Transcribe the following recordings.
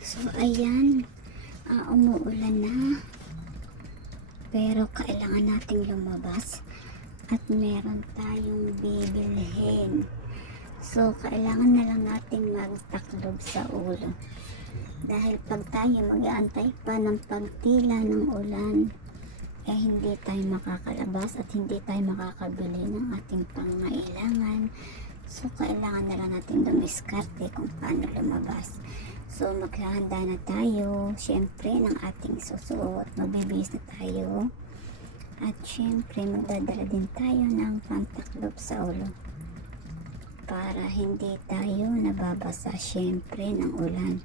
So, ayan. Umuulan na. Pero kailangan nating lumabas. At meron tayong bibilhin. So, kailangan na lang nating magtaklob sa ulo. Dahil pag tayo mag-aantay pa ng pagtila ng ulan, hindi tayo makakalabas at hindi tayo makakabili ng ating pangailangan. So, kailangan na lang natin dumiskarte kung paano lumabas. So, maghahanda na tayo, syempre, ng ating susuot. Magbibihis na tayo. At syempre, magdadala din tayo ng pantaklob sa ulo. Para hindi tayo nababasa, syempre, ng ulan.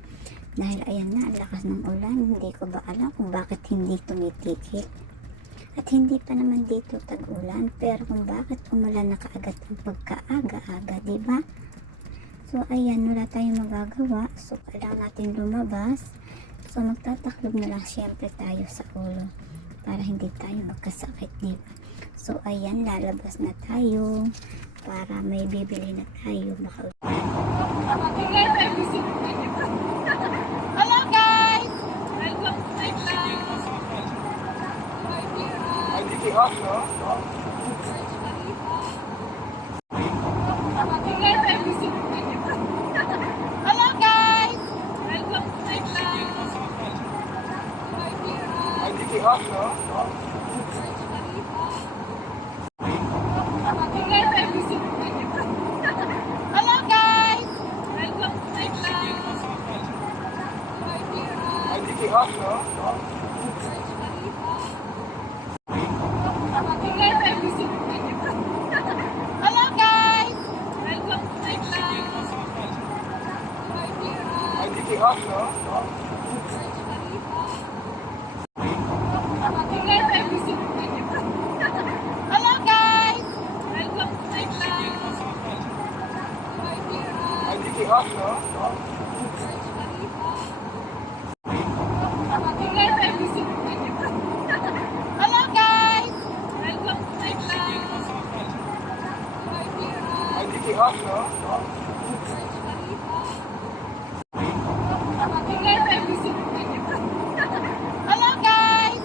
Dahil ayan na, ang lakas ng ulan. Hindi ko ba alam kung bakit hindi tumitigil. At hindi pa naman dito tag-ulan, pero kung bakit umulan na kaagad ang pagkaaga-aga, diba? So, ayan, wala tayong magagawa. So, kailangan natin lumabas. So, magtataklob na lang syempre tayo sa ulo para hindi tayo magkasakit, diba? So, ayan, lalabas na tayo para may bibili na tayo. Hello guys! Welcome to my vlog. Hello guys! Welcome to my vlog. Hello guys! Welcome to my vlog. Hello guys! Welcome to my vlog. Hello guys! Welcome to my vlog. Hello guys! Welcome to my vlog. Hello guys!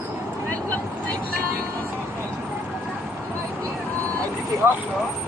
Welcome to my vlog.